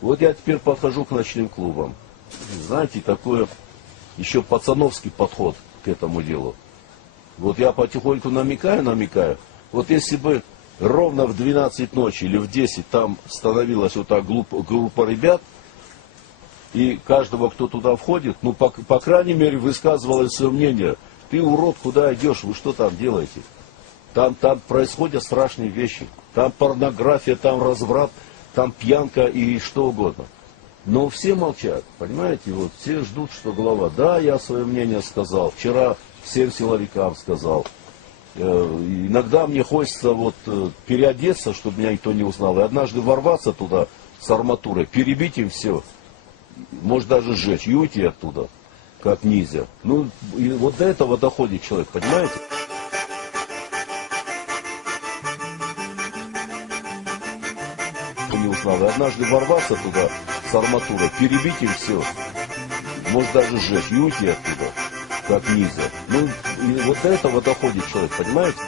Вот я теперь подхожу к ночным клубам. Знаете, такой еще пацановский подход к этому делу. Вот я потихоньку намекаю. Вот если бы ровно в 12 ночи или в 10 там становилась вот так группа ребят, и каждого, кто туда входит, ну, по крайней мере, высказывалось свое мнение. Ты, урод, куда идешь, вы что там делаете? Там происходят страшные вещи. Там порнография, там разврат, там пьянка и что угодно. Но все молчат, понимаете, вот все ждут, что глава. Да, я свое мнение сказал, вчера всем силовикам сказал. Иногда мне хочется вот переодеться, чтобы меня никто не узнал, и однажды ворваться туда с арматурой, перебить им все, может даже сжечь, и уйти оттуда, как ниндзя. Ну, и вот до этого доходит человек, понимаете? Не узнал, и однажды ворваться туда с арматурой, перебить им все, может даже сжечь, и уйти оттуда, как ниндзя. Ну, и вот до этого доходит человек, понимаете?